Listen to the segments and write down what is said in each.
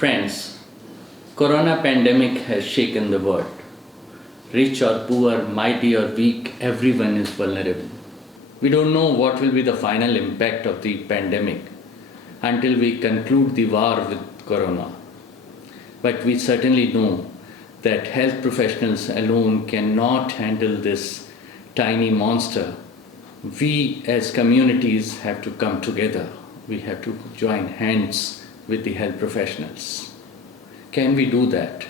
Friends, Corona pandemic has shaken the world. Rich or poor, mighty or weak, everyone is vulnerable. We don't know what will be the final impact of the pandemic until we conclude the war with Corona. But we certainly know that health professionals alone cannot handle this tiny monster. We as communities have to come together. We have to join hands with the health professionals. Can we do that?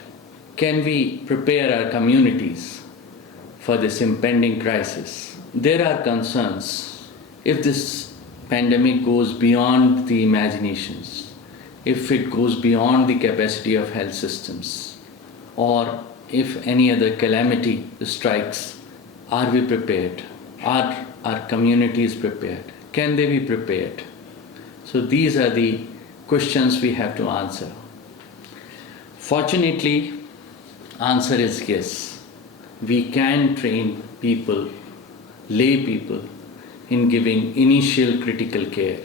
Can we prepare our communities for this impending crisis? There are concerns. If this pandemic goes beyond the imaginations, if it goes beyond the capacity of health systems, or if any other calamity strikes, are we prepared? Are our communities prepared? Can they be prepared? So these are the questions we have to answer. Fortunately, answer is yes. We can train people, lay people, in giving initial critical care.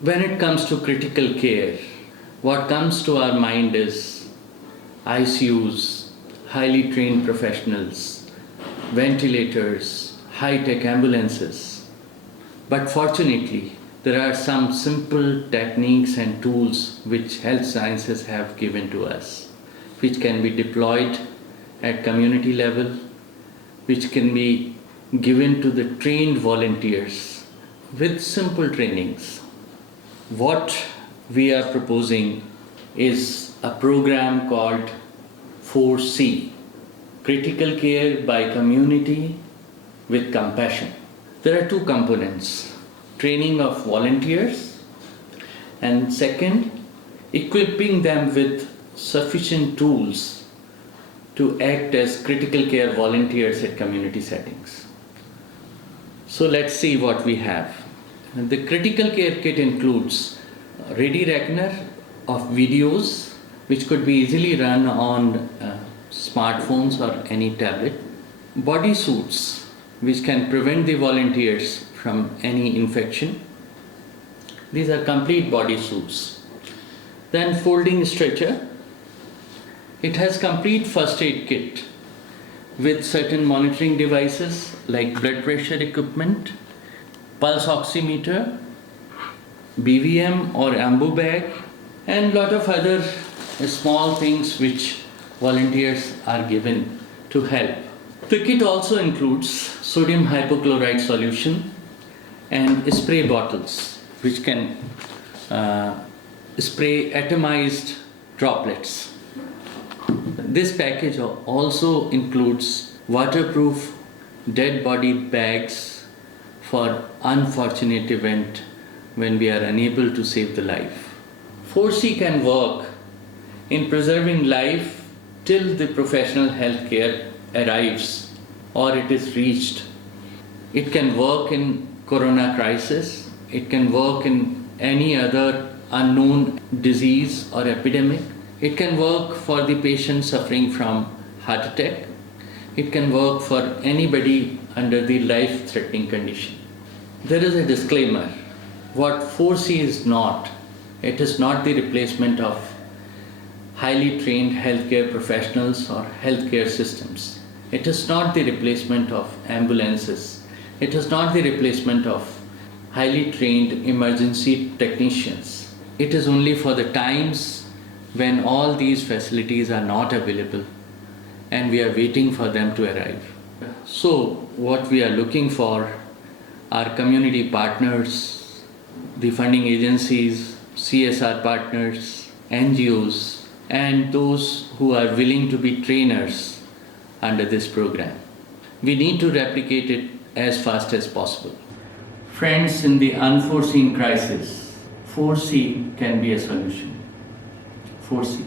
When it comes to critical care, what comes to our mind is ICUs, highly trained professionals, ventilators, high-tech ambulances. But fortunately, there are some simple techniques and tools which health sciences have given to us, which can be deployed at community level, which can be given to the trained volunteers with simple trainings. What we are proposing is a program called 4C, Critical Care by Community with Compassion. There are two components: training of volunteers, and second, equipping them with sufficient tools to act as critical care volunteers at community settings. So let's see what we have. The critical care kit includes a ready reckoner of videos which could be easily run on smartphones or any tablet, body suits which can prevent the volunteers from any infection. These are complete body suits. Then folding stretcher. It has complete first aid kit with certain monitoring devices like blood pressure equipment, pulse oximeter, BVM or ambu bag, and lot of other small things which volunteers are given to help. The kit also includes sodium hypochlorite solution and spray bottles which can spray atomized droplets. This package also includes waterproof dead body bags for unfortunate event when we are unable to save the life. 4C can work in preserving life till the professional health care arrives or it is reached. It can work in Corona crisis. It can work in any other unknown disease or epidemic. It can work for the patient suffering from heart attack. It can work for anybody under the life-threatening condition. There is a disclaimer. What 4C is not, it is not the replacement of highly trained healthcare professionals or healthcare systems. It is not the replacement of ambulances. It is not the replacement of highly trained emergency technicians. It is only for the times when all these facilities are not available and we are waiting for them to arrive. So what we are looking for are community partners, the funding agencies, CSR partners, NGOs, and those who are willing to be trainers under this program. We need to replicate it as fast as possible. Friends, in the unforeseen crisis, 4C can be a solution. 4C.